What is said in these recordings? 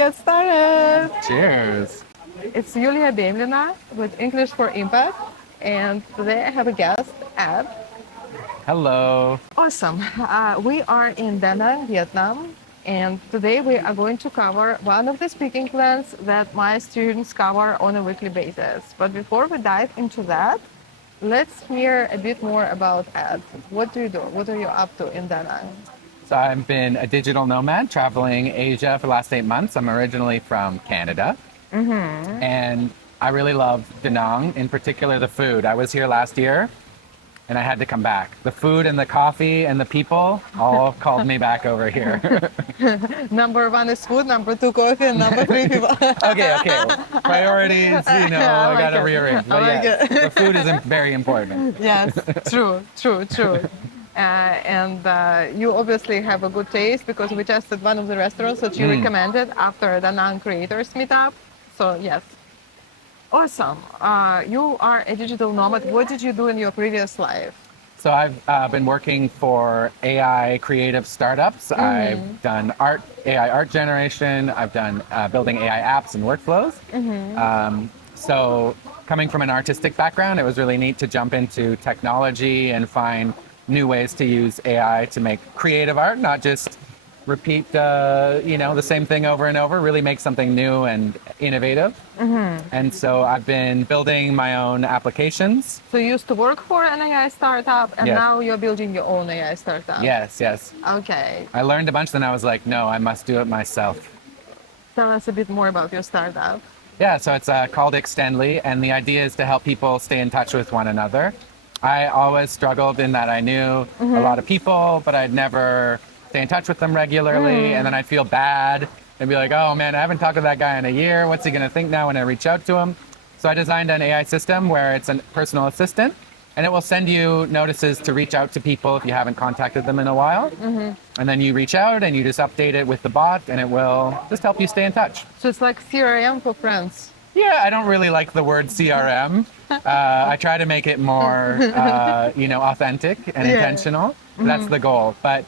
get started. Cheers. It's Yulia Bemlina with English for Impact, and today I have a guest, Ed. Hello. Awesome. We are in Da Nang, Vietnam, and today we are going to cover one of the speaking plans that my students cover on a weekly basis. But before we dive into that, let's hear a bit more about Ed. What do you do? What are you up to in Da Nang? So I've been a digital nomad traveling Asia for the last 8 months. I'm originally from Canada. And I really love Da Nang, in particular the food. I was here last year and I had to come back. The food and the coffee and the people all called me back over here. Number one is food, number two coffee, and number three people. Okay. Priorities, I like gotta it. rearrange. I But like yes, it. the food is very important. Yes, true. You obviously have a good taste because we tested one of the restaurants that you recommended after the non-creators meetup. So yes, awesome. You are a digital nomad. What did you do in your previous life? So I've been working for AI creative startups. I've done AI art generation. I've done building AI apps and workflows. So coming from an artistic background, it was really neat to jump into technology and find new ways to use AI to make creative art, not just repeat the same thing over and over, really make something new and innovative. And so I've been building my own applications. So you used to work for an AI startup, and Yes. now you're building your own AI startup. Yes. Okay. I learned a bunch, then I was like, no, I must do it myself. Tell us a bit more about your startup. Yeah, so it's called Extendly, and the idea is to help people stay in touch with one another. I always struggled in that I knew a lot of people, but I'd never stay in touch with them regularly, and then I'd feel bad and be like, oh man, I haven't talked to that guy in a year. What's he gonna think now when I reach out to him? So I designed an AI system where it's a personal assistant, and it will send you notices to reach out to people if you haven't contacted them in a while. And then you reach out and you just update it with the bot, and it will just help you stay in touch. So it's like CRM for friends. Yeah, I don't really like the word CRM. I try to make it more, authentic and intentional. That's the goal. But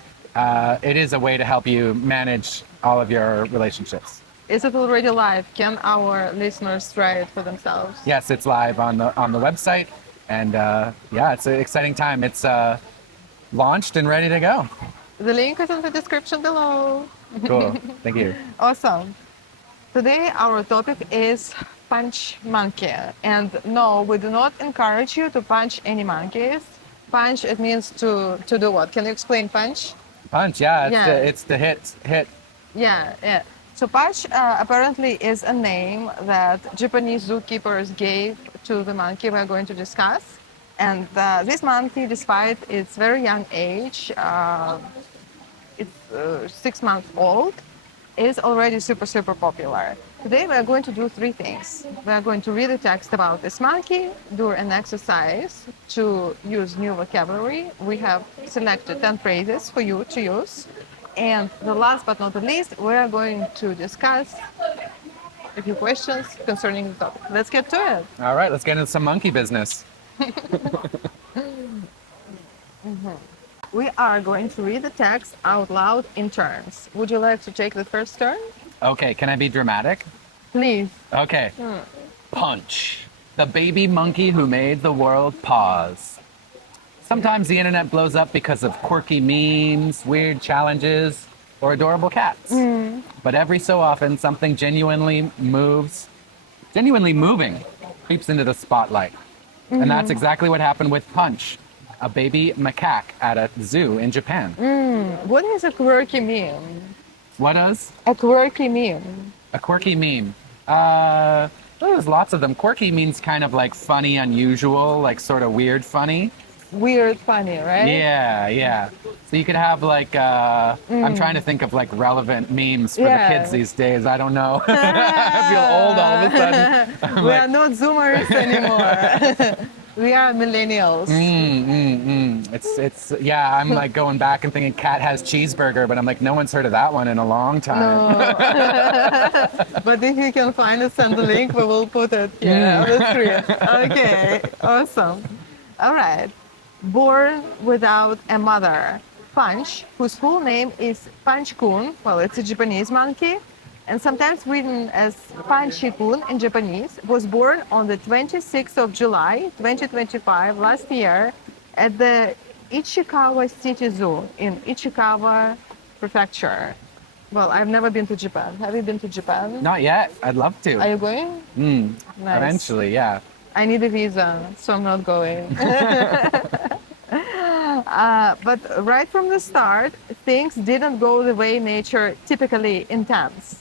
it is a way to help you manage all of your relationships. Is it already live? Can our listeners try it for themselves? Yes, it's live on the website, and it's an exciting time. It's launched and ready to go. The link is in the description below. Cool. Thank you. Awesome. Today our topic is punch monkey. And no, we do not encourage you to punch any monkeys. Punch, it means to do what? Can you explain punch? Punch, it's the hit. Yeah. So punch apparently is a name that Japanese zookeepers gave to the monkey we're going to discuss. And this monkey, despite its very young age, it's 6 months old, is already super popular. Today we are going to do three things. We are going to read a text about this monkey, do an exercise to use new vocabulary. We have selected 10 phrases for you to use. And the last but not the least, we are going to discuss a few questions concerning the topic. Let's get to it. All right, let's get into some monkey business. We are going to read the text out loud in turns. Would you like to take the first turn? Okay, can I be dramatic? Please. Okay. Punch. The baby monkey who made the world pause. Sometimes the internet blows up because of quirky memes, weird challenges, or adorable cats. But every so often, something genuinely moving creeps into the spotlight. And that's exactly what happened with Punch, a baby macaque at a zoo in Japan. What is a quirky meme? What is? A quirky meme. A quirky meme. There's lots of them. Quirky means kind of like funny, unusual, like sort of weird funny. Weird funny, right? Yeah. So you could have like, I'm trying to think of like relevant memes for the kids these days. I don't know. I feel old all of a sudden. We are not Zoomers anymore. We are millennials. I'm like going back and thinking cat has cheeseburger, but I'm like, no one's heard of that one in a long time. No. But if you can find us, send the link, we will put it here on the screen. Okay, awesome. All right. Born without a mother. Punch, whose full name is Punch-kun, well, it's a Japanese monkey, and sometimes written as Panchi-kun in Japanese, was born on the 26th of July, 2025, last year, at the Ichikawa City Zoo in Ichikawa Prefecture. Well, I've never been to Japan. Have you been to Japan? Not yet. I'd love to. Are you going? Nice. Eventually, yeah. I need a visa, so I'm not going. But right from the start, things didn't go the way nature typically intends.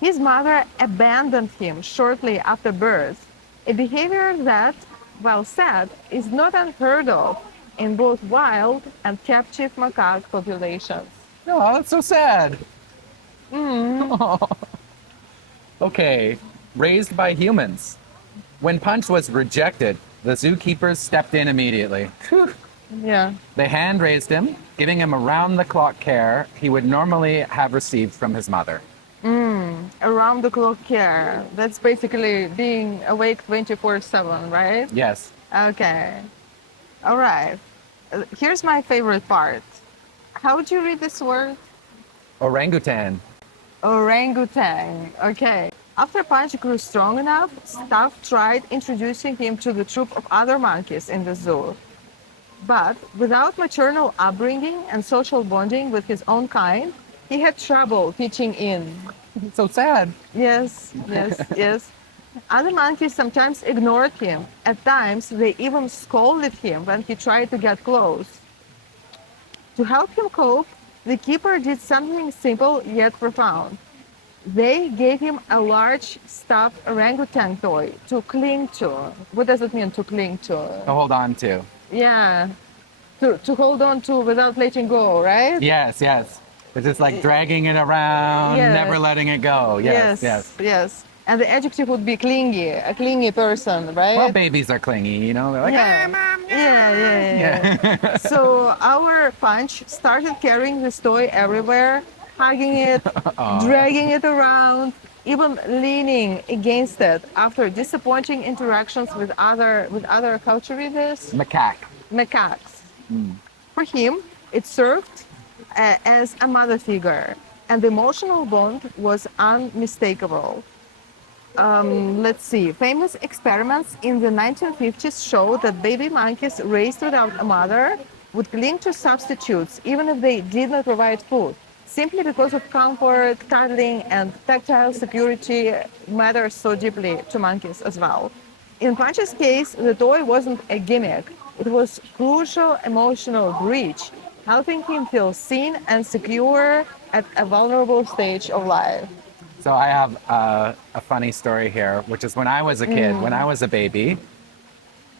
His mother abandoned him shortly after birth, a behavior that, while sad, is not unheard of in both wild and captive macaque populations. No, that's so sad. Okay, raised by humans. When Punch was rejected, the zookeepers stepped in immediately. Whew. Yeah. They hand raised him, giving him around the clock care he would normally have received from his mother. Around the clock care. That's basically being awake 24/7, right? Yes. Okay. All right. Here's my favorite part. How would you read this word? Orangutan. Orangutan. Okay. After Punch grew strong enough, staff tried introducing him to the troop of other monkeys in the zoo. But without maternal upbringing and social bonding with his own kind, he had trouble pitching in. So sad. Yes, yes, yes. Other monkeys sometimes ignored him. At times, they even scolded him when he tried to get close. To help him cope, the keeper did something simple yet profound. They gave him a large stuffed orangutan toy to cling to. What does it mean to cling to? To hold on to. Yeah, to hold on to without letting go, right? Yes, yes. It's just like dragging it around, Yes. never letting it go. Yes, yes. yes. And the adjective would be clingy, a clingy person, right? Well, babies are clingy, you know. They're like, yeah. "Ah, mom, Yeah. So our Punch started carrying this toy everywhere, hugging it, dragging it around, even leaning against it after disappointing interactions with other how to read this? Macaque. Macaques. For him, it served as a mother figure, and the emotional bond was unmistakable. Let's see. Famous experiments in the 1950s show that baby monkeys raised without a mother would cling to substitutes even if they did not provide food, simply because of comfort, cuddling, and tactile security matters so deeply to monkeys as well. In Punch's case, the toy wasn't a gimmick. It was crucial emotional bridge, helping him feel seen and secure at a vulnerable stage of life. So I have a funny story here, which is when I was a kid, when I was a baby,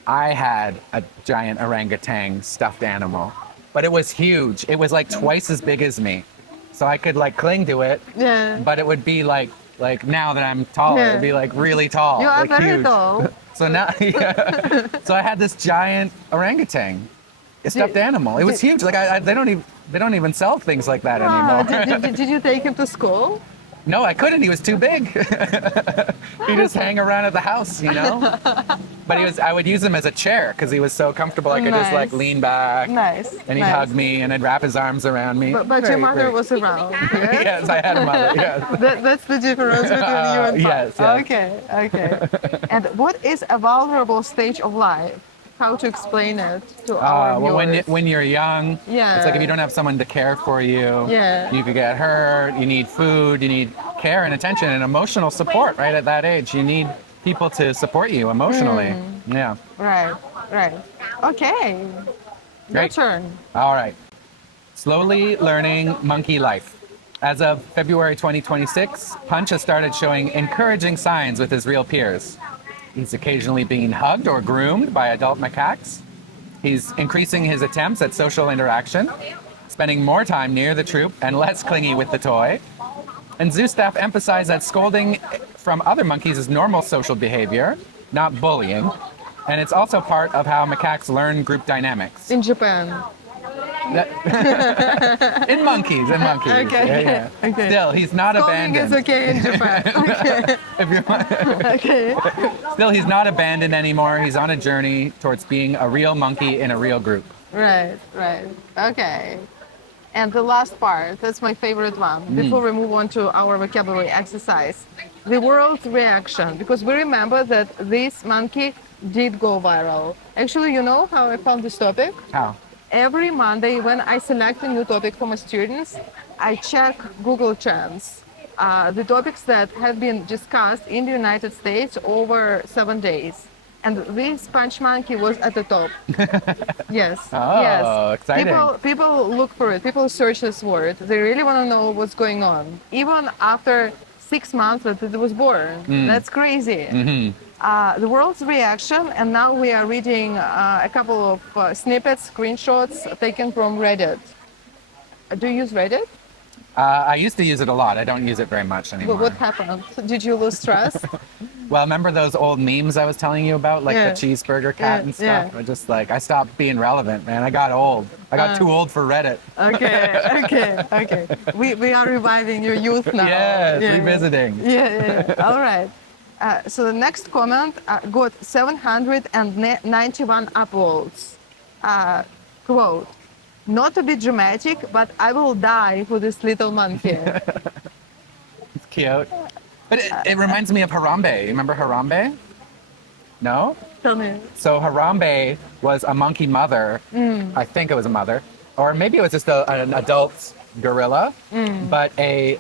I had a giant orangutan stuffed animal, but it was huge. It was like twice as big as me. So I could like cling to it, Yeah. but it would be like now that I'm taller, Yeah. it'd be like really tall. You are like very huge. tall. So now, yeah. So I had this giant orangutan, a stuffed animal. It was huge. Like they don't even sell things like that Ah, anymore. did you take him to school? No, I couldn't. He was too big. He'd just hang around at the house, you know. But I would use him as a chair because he was so comfortable. I could just like Nice. lean back, Nice. and he'd nice. hug me, and I'd wrap his arms around me. But your Very mother great. was around. Yeah? Yes, I had a mother. Yes. That's the difference between you and Yes, Pop. yes. Okay. And what is a vulnerable stage of life? How to explain it to our Well, viewers? when you're young, Yeah. it's like if you don't have someone to care for you, Yeah. you could get hurt. You need food. You need care and attention and emotional support. Right at that age, you need people to support you emotionally. Yeah. Right. Okay. Your Great. turn. All right. Slowly learning monkey life. As of February 2026, Punch has started showing encouraging signs with his real peers. He's occasionally being hugged or groomed by adult macaques. He's increasing his attempts at social interaction, spending more time near the troop and less clingy with the toy. And zoo staff emphasize that scolding from other monkeys is normal social behavior, not bullying. And it's also part of how macaques learn group dynamics. In Japan. In monkeys. Okay. Yeah. Okay. Still, he's not Scolding is abandoned. okay in Japan. Okay. If you're, Okay. still, he's not abandoned anymore. He's on a journey towards being a real monkey in a real group. Right. Okay. And the last part, that's my favorite one, before we move on to our vocabulary exercise. The world's reaction, because we remember that this monkey did go viral. Actually, you know how I found this topic? How? Every Monday, when I select a new topic for my students, I check Google Trends. The topics that have been discussed in the United States over 7 days. And this punch monkey was at the top. Yes. Oh, yes. exciting. People look for it. People search this word. They really want to know what's going on. Even after 6 months that it was born. That's crazy. The world's reaction, and now we are reading a couple of snippets, screenshots taken from Reddit. Do you use Reddit? I used to use it a lot. I don't use it very much anymore. What happened? Did you lose trust? Well, remember those old memes I was telling you about, like Yeah. the cheeseburger cat and stuff? Yeah. I just like, I stopped being relevant, man. I got old. I got too old for Reddit. Okay. We are reviving your youth now. Yes, revisiting. Yeah. All right. So the next comment got 791 upvotes. Quote, not to be dramatic, but I will die for this little monkey. It's cute. But it reminds me of Harambe. You remember Harambe? No? Tell me. So Harambe was a monkey mother. I think it was a mother. Or maybe it was just an adult gorilla. But a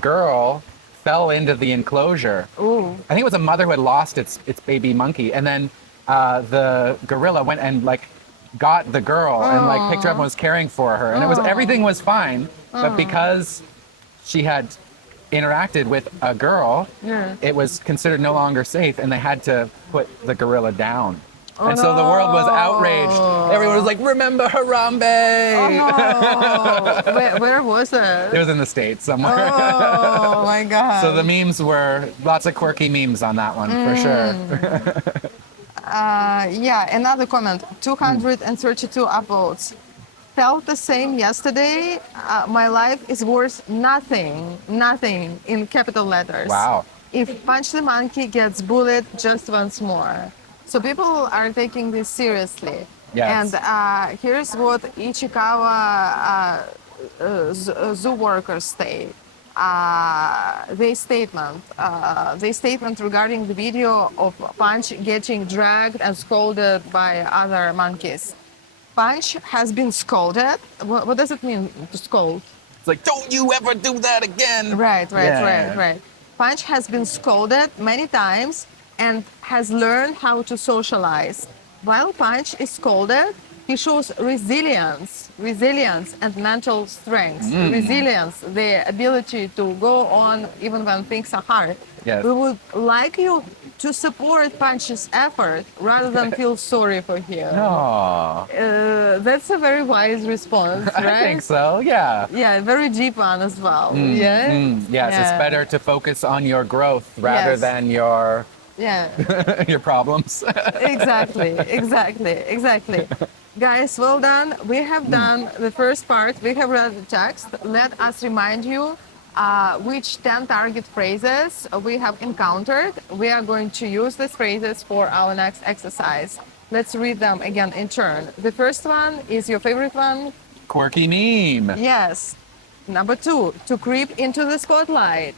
girl fell into the enclosure. Ooh. I think it was a mother who had lost its baby monkey. And then the gorilla went and like got the girl and like picked her up and was caring for her. And everything was fine. But because she had interacted with a girl, it was considered no longer safe, and they had to put the gorilla down. And so the world was outraged. Everyone was like, remember Harambe! Oh no! Where was it? It was in the States somewhere. Oh my God. So the memes were lots of quirky memes on that one, for sure. Yeah, another comment, 232 upvotes. Felt the same yesterday. My life is worth nothing in capital letters. Wow. If Punch the Monkey gets bullied just once more. So people are taking this seriously. Yes. And here's what Ichikawa zoo workers say. Their statement regarding the video of Punch getting dragged and scolded by other monkeys. Punch has been scolded. What does it mean to scold? It's like, don't you ever do that again. Right. Yeah. Punch has been scolded many times and has learned how to socialize. While Punch is scolded, he shows resilience and mental strength. Resilience, the ability to go on even when things are hard. Yes. We would like you to support Punch's effort rather than feel sorry for him. Aw, That's a very wise response, right? I think so, yeah. Yeah, very deep one as well. Yeah. Yes, Yeah. it's better to focus on your growth rather Yes. than your Yeah. your problems. Exactly. Guys, well done. We have done the first part. We have read the text. Let us remind you which 10 target phrases we have encountered. We are going to use these phrases for our next exercise. Let's read them again in turn. The first one is your favorite one. Quirky meme. Yes. Number 2, to creep into the spotlight.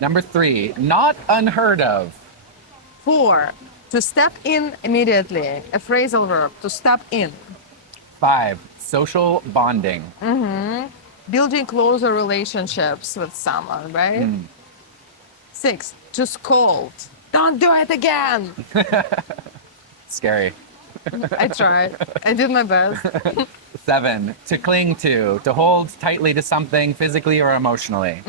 Number 3, not unheard of. 4, to step in immediately. A phrasal verb, to step in. 5, social bonding. Building closer relationships with someone, right? 6, to scold. Don't do it again. Scary. I tried. I did my best. 7, to cling to hold tightly to something physically or emotionally.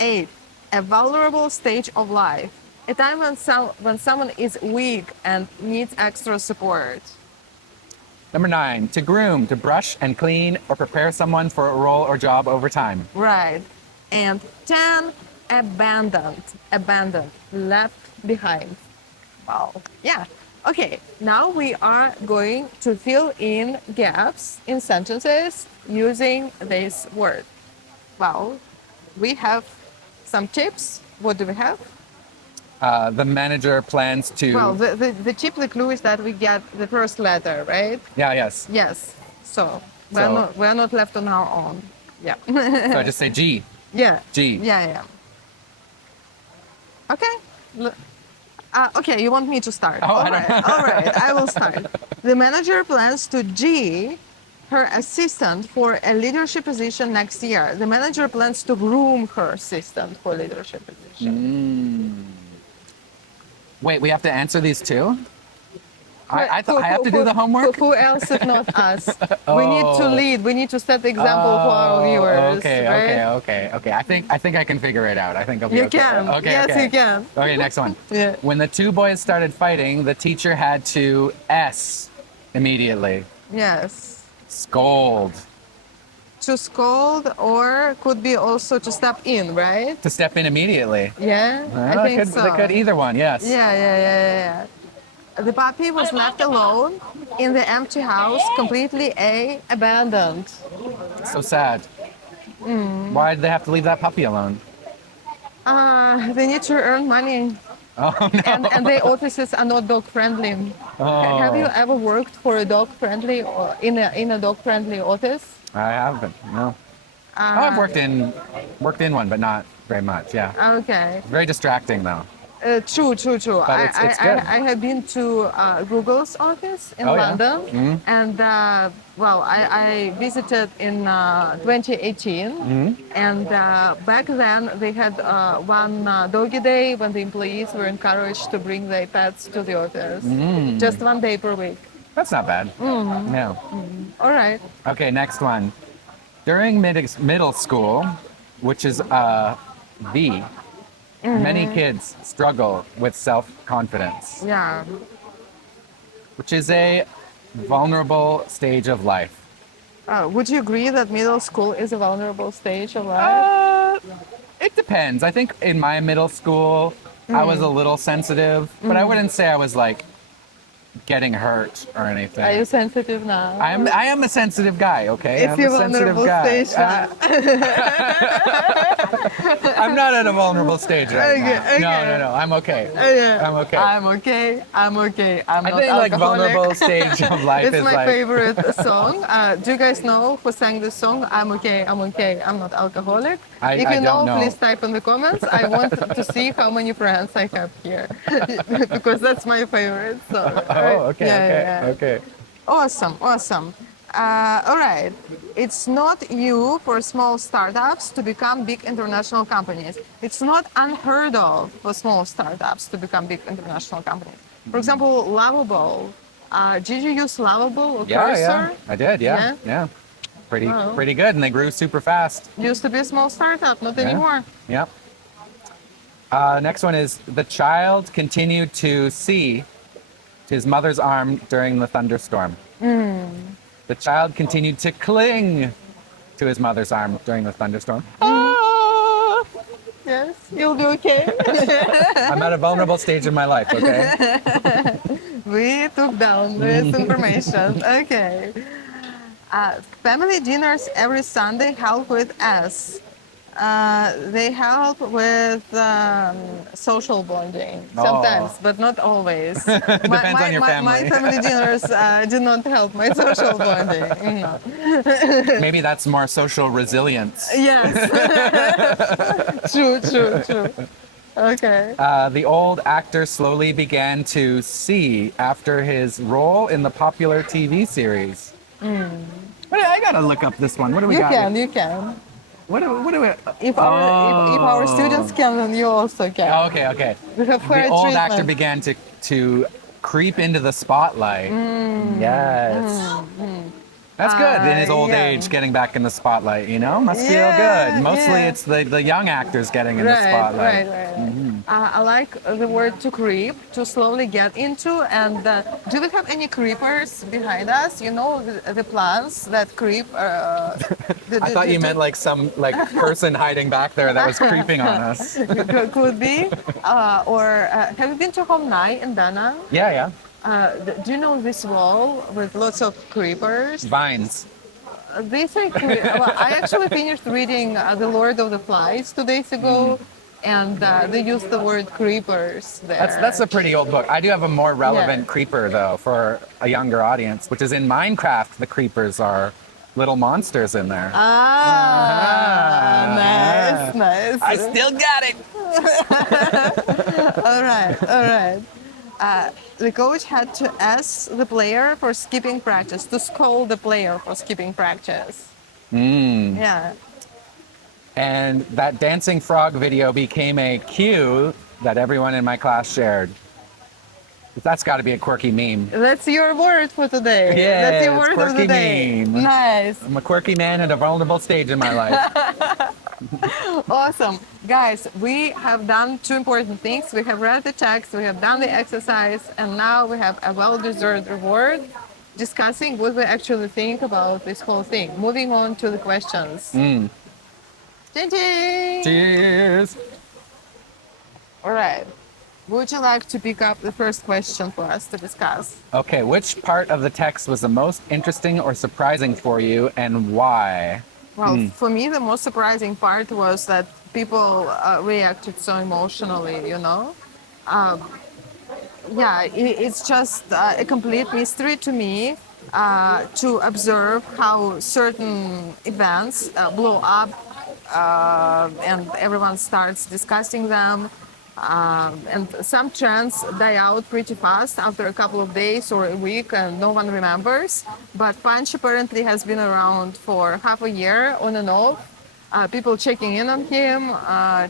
8, a vulnerable stage of life. A time when someone is weak and needs extra support. Number 9, to groom, to brush and clean or prepare someone for a role or job over time. Right. And 10, abandoned, left behind. Wow. Yeah. Okay, now we are going to fill in gaps in sentences using this word. Well, we have some tips. What do we have? The manager plans to... Well, the tip, the clue is that we get the first letter, right? Yeah, yes. Yes. So We're not left on our own. Yeah. So I just say G. Yeah. G. Yeah. Okay. Okay, you want me to start? Oh, I don't know. All right, I will start. The manager plans to G her assistant for a leadership position next year. The manager plans to groom her assistant for leadership position. Wait, we have to answer these too? I thought I have to do the homework? Who else if not us? We need to lead. We need to set the example for our viewers. Okay, right? okay. I think I can figure it out. I think I'll be You okay. can. Okay, Yes, okay. you can. Okay, next one. Yeah. When the two boys started fighting, the teacher had to S immediately. Yes. Scold. To scold, or could be also to step in, right? To step in immediately. Yeah, Well, I think so. They could either one, yes. Yeah. The puppy was left alone in the empty house, completely abandoned. So sad. Why did they have to leave that puppy alone? They need to earn money, Oh, no. and their offices are not dog friendly. Oh. Have you ever worked for a dog friendly or in a dog friendly office? I haven't, no. I've worked in one, but not very much, yeah. Okay. Very distracting, though. True. But it's good. I have been to Google's office in Oh, yeah? London, and I visited in 2018, and back then they had one doggy day when the employees were encouraged to bring their pets to the office, just 1 day per week. That's not bad. No. All right. Okay, next one. During middle school, which is V, many kids struggle with self-confidence, Yeah. which is a vulnerable stage of life. Would you agree that middle school is a vulnerable stage of life? It depends. I think in my middle school, I was a little sensitive, but I wouldn't say I was like getting hurt or anything. Are you sensitive now? I am a sensitive guy, okay? It's I'm your a sensitive vulnerable guy. stage now. I'm not at a vulnerable stage right Okay, now. okay. No. I'm okay. Yeah. I'm okay. I'm okay. I'm I not think like alcoholic. vulnerable stage of life It's is my like favorite song. Do you guys know who sang this song? I'm okay. I'm not alcoholic. If I you don't know. please type in the comments. I want to see how many friends I have here because that's my favorite song. Oh, okay, Yeah. okay. Awesome. All right. It's not you for small startups to become big international companies. It's not unheard of for small startups to become big international companies. For example, Lovable. Did you use Lovable or Cursor? I did, yeah. Pretty good, and they grew super fast. Used to be a small startup, not Yeah. anymore. Yep. Next one is the child continued to see his mother's arm during the thunderstorm. The child continued to cling to his mother's arm during the thunderstorm. Yes, you'll be okay. I'm at a vulnerable stage in my life, okay? We took down this information. Okay. Family dinners every Sunday help with S. They help with social bonding sometimes, but not always. Depends on your My family. family dinners do not help my social bonding. No. Maybe that's more social resilience. Yes. True. Okay. The old actor slowly began to see after his role in the popular TV series. Wait, I gotta look up this one. What do we got? You can. What do we? If our students can, then you also can. Oh, okay. We have fair The old treatment. actor began to creep into the spotlight. Yes. That's good in his old yeah. age, getting back in the spotlight, you know? Must feel good. Mostly it's the young actors getting in the spotlight. Right. I like the word to creep, to slowly get into. And do we have any creepers behind us? You know, the plants that creep. I thought you meant like some person hiding back there that was creeping on us. Could be. Have you been to Home Nai in Dana? Yeah. Do you know this wall with lots of creepers? Vines. They say well, I actually finished reading The Lord of the Flies 2 days ago, and they used the word creepers there. That's a pretty old book. I do have a more relevant creeper though for a younger audience, which is in Minecraft. The creepers are little monsters in there. Nice, nice. I still got it. All right, all right. The coach had to ask the player for skipping practice, to scold the player for skipping practice. Yeah. And that dancing frog video became a cue that everyone in my class shared. That's got to be a quirky meme. That's your word for today. Yeah, That's your it's word of quirky the day. meme. Nice. I'm a quirky man at a vulnerable stage in my life. Awesome. Guys, we have done two important things. We have read the text, we have done the exercise, and now we have a well-deserved reward discussing what we actually think about this whole thing. Moving on to the questions. Ding, ding. Cheers. All right. Would you like to pick up the first question for us to discuss? Okay, which part of the text was the most interesting or surprising for you and why? Well, for me, the most surprising part was that people reacted so emotionally, you know? Yeah, it's just a complete mystery to me to observe how certain events blow up and everyone starts discussing them. And some trends die out pretty fast after a couple of days or a week and no one remembers. But Punch apparently has been around for half a year on and off. People checking in on him,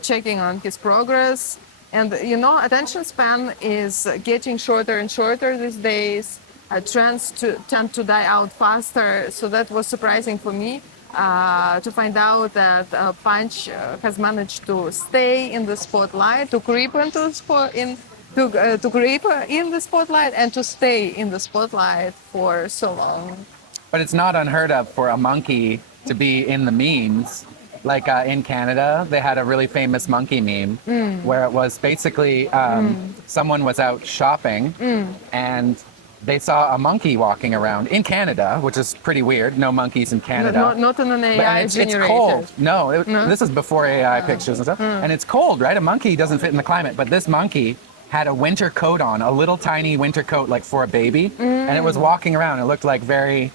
checking on his progress. And you know, attention span is getting shorter and shorter these days. Trends tend to die out faster. So that was surprising for me. To find out that Punch has managed to stay in the spotlight, to creep into the to creep in the spotlight and to stay in the spotlight for so long. But it's not unheard of for a monkey to be in the memes. Like in Canada, they had a really famous monkey meme where it was basically someone was out shopping and they saw a monkey walking around in Canada, which is pretty weird. No monkeys in Canada. Not in an But- AI and it's generated. cold. No, this is before AI pictures and stuff. And it's cold, right? A monkey doesn't fit in the climate. But this monkey had a winter coat on, a little tiny winter coat like for a baby. And it was walking around. It looked like very,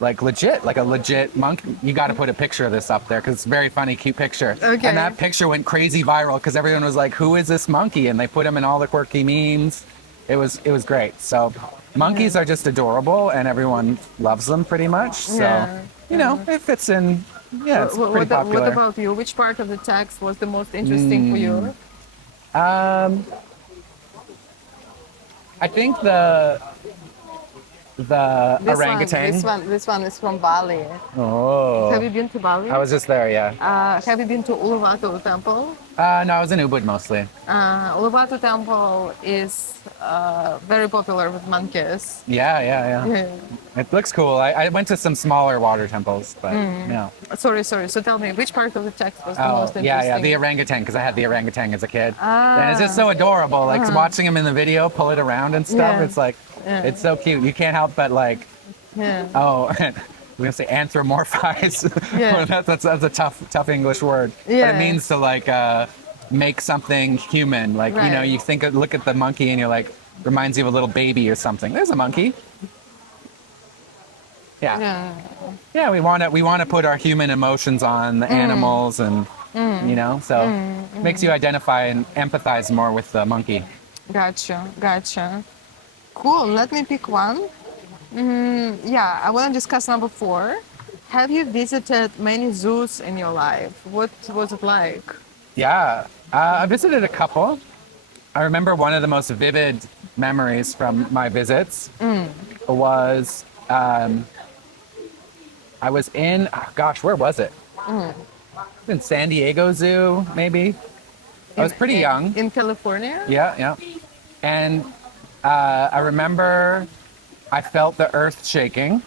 like legit, like a legit monkey. You got to put a picture of this up there because it's a very funny, cute picture. Okay. And that picture went crazy viral because everyone was like, who is this monkey? And they put him in all the quirky memes. It was great. So monkeys are just adorable and everyone loves them pretty much. So, Yeah. you know, it fits in. Yeah, it's pretty What popular. about you? Which part of the text was the most interesting for you? I think the orangutan. This one is from Bali. Oh. Have you been to Bali? I was just there, yeah. Have you been to Uluwatu Temple? No, I was in Ubud mostly. Uluwatu Temple is very popular with monkeys. Yeah. It looks cool. I went to some smaller water temples, but yeah. Sorry. So tell me, which part of the text was the Oh, most interesting? yeah, the orangutan, because I had the orangutan as a kid. And it's just so adorable. Like watching him in the video, pull it around and stuff. Yeah. It's like, it's so cute. You can't help but like, Yeah. oh, we're gonna say anthropomorphize. Yeah. that's a tough English word. But Yeah. it means to like make something human. Like you know, Right. you look at the monkey and you're like, reminds you of a little baby or something. There's a monkey. Yeah, we want to put our human emotions on the animals and you know, so makes you identify and empathize more with the monkey. Gotcha. Cool. Let me pick one. Yeah, I want to discuss number 4. Have you visited many zoos in your life? What was it like? Yeah, I visited a couple. I remember one of the most vivid memories from my visits was I was in, where was it? In San Diego Zoo, maybe. I was pretty young. In California? Yeah. And I remember I felt the earth shaking,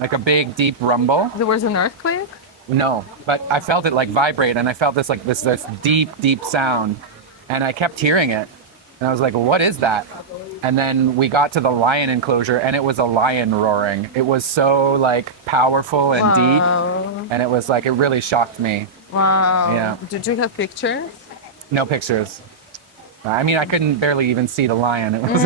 like a big, deep rumble. There was an earthquake? No, but I felt it like vibrate, and I felt this like this deep sound, and I kept hearing it, and I was like, "What is that?" And then we got to the lion enclosure, and it was a lion roaring. It was so like powerful and deep, and it was like it really shocked me. Wow. Yeah. Did you have pictures? No pictures. I mean, I couldn't barely even see the lion. It was.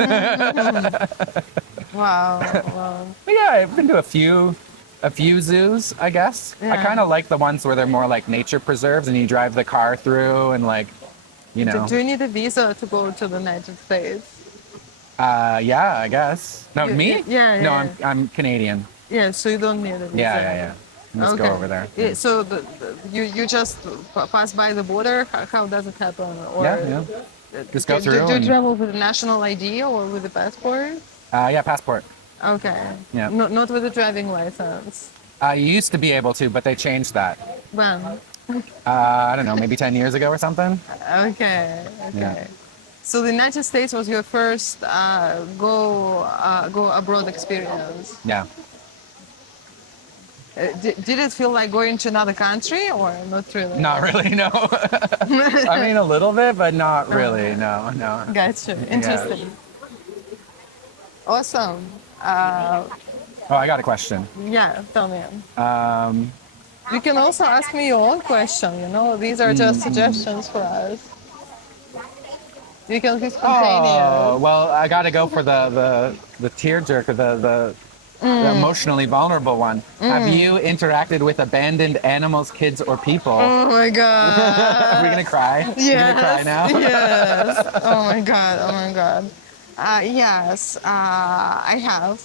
Wow. But yeah, I've been to a few A few zoos, I guess. I Yeah. kind of like the ones where they're more like nature preserves and you drive the car through and like, you know. Do you need a visa to go to the United States? Yeah, I guess. No, me? Yeah, No, yeah. I'm Canadian. Yeah, so you don't need a visa. Yeah. Let's go over there. Yeah, so you just pass by the border. How does it happen? Or Yeah. Just go through do you and travel with a national ID or with a passport? yeah, passport. Okay. Yeah. Not with a driving license. You used to be able to, but they changed that. When? I don't know, maybe 10 years ago or something. Okay. Yeah. So the United States was your first go abroad experience. Yeah. Did it feel like going to another country or not really? Not really, no. I mean, a little bit, but not really. No. Gotcha. Interesting. Awesome. Oh, I got a question. Yeah, tell me. You can also ask me your own question. These are just suggestions for us. You can be spontaneous. Oh, well, I got to go for the tearjerker, the emotionally vulnerable one. Have you interacted with abandoned animals, kids, or people? Oh my god. Are we gonna cry? Yes. We're gonna cry now. Yes. Oh my god. Oh my god. Yes, I have.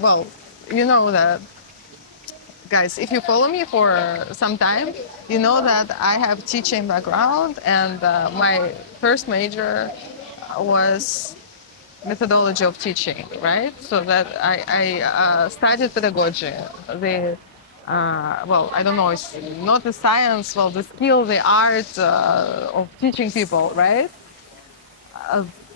Well, you know that, guys, if you follow me for some time, you know that I have teaching background, and my first major was methodology of teaching, right? So that I studied pedagogy. Well, I don't know, it's not the science, well, the skill, the art of teaching people, right?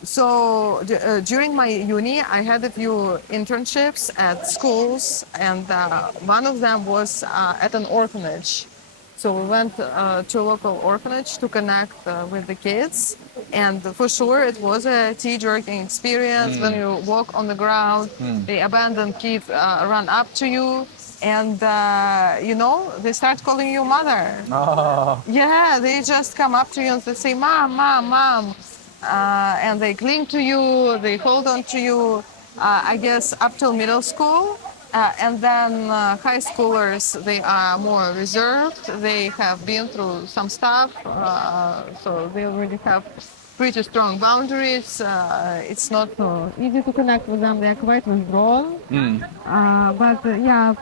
So during my uni, I had a few internships at schools, and one of them was at an orphanage. So we went to a local orphanage to connect with the kids, and for sure it was a tear-jerking experience when you walk on the ground. The abandoned kids run up to you, and they start calling you mother. Oh, Yeah, they just come up to you and they say, "Mom, mom, mom," and they cling to you, they hold on to you. I guess up till middle school, and then high schoolers, they are more reserved. They have been through some stuff, so they already have pretty strong boundaries. It's not so easy to connect with them. They are quite withdrawn. But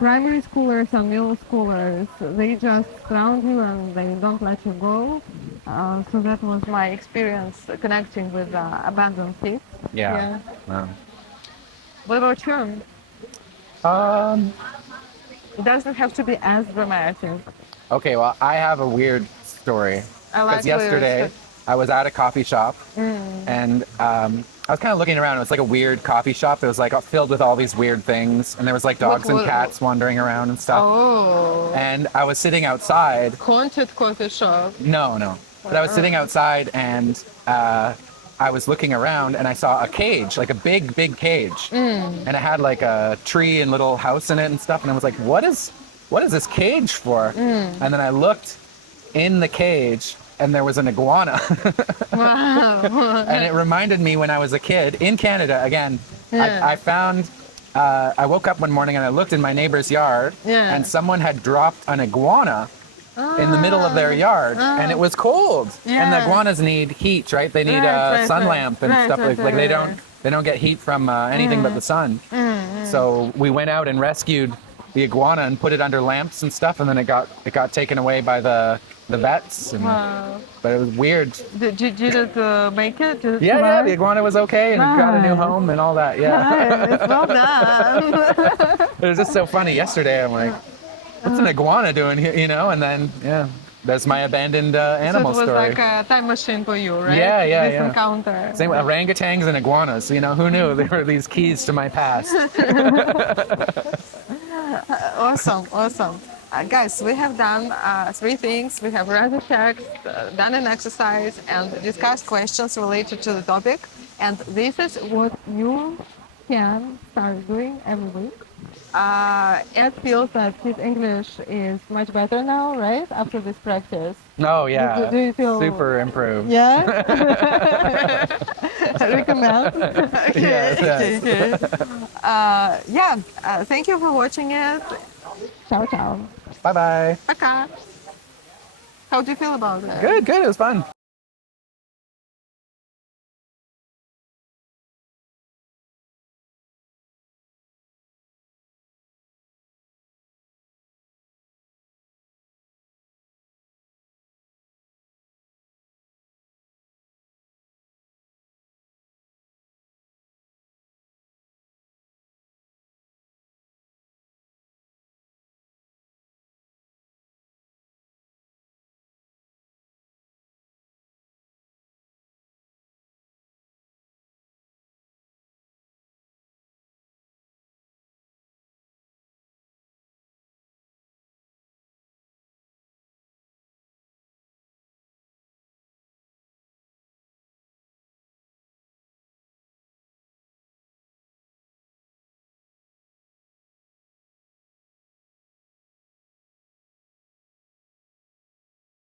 primary schoolers and middle schoolers, they just surround you and they don't let you go. So that was my experience connecting with abandoned kids. yeah. Wow. What about you? Um, It doesn't have to be as dramatic. okay, well, I have a weird story. I like Because yesterday I was at a coffee shop and I was kind of looking around. It was like a weird coffee shop. It was like filled with all these weird things. And there was like dogs and cats wandering around and stuff. Oh, And I was sitting outside. haunted coffee shop. No. But I was sitting outside and I was looking around and I saw a cage, like a big, big cage. And it had like a tree and little house in it and stuff. And I was like, what is this cage for? And then I looked in the cage and there was an iguana. Wow. And it reminded me when I was a kid in Canada again. Yeah. I found, I woke up one morning and I looked in my neighbor's yard Yeah. and someone had dropped an iguana in the middle of their yard and it was cold. And the Yeah. iguanas need heat, right? They need Right, a sun lamp and stuff like right, they right. don't get heat from anything but the sun. So we went out and rescued the iguana and put it under lamps and stuff, and then it got taken away by the vets. And, Wow. but it was weird. Did it make it? Did it Yeah, survive? the iguana was okay and it got a new Nice. home and all that. Yeah, Nice. Well done. it was just so funny. Yesterday, I'm like, what's an iguana doing here? And then that's my abandoned animal So it was story. like a time machine for you, right? Yeah, This yeah. encounter. Same with orangutans and iguanas. Who knew they were these keys to my past? Awesome. Guys, we have done 3 things. We have read the text, done an exercise, and discussed questions related to the topic. And this is what you can start doing every week. Ed feels that his English is much better now, right? After this practice. Oh yeah, Do you feel super improved. Yeah? Recommend? Yes. Okay. Thank you for watching it. Ciao, ciao. Bye bye. Пока. How do you feel about it? Good, good. It was fun.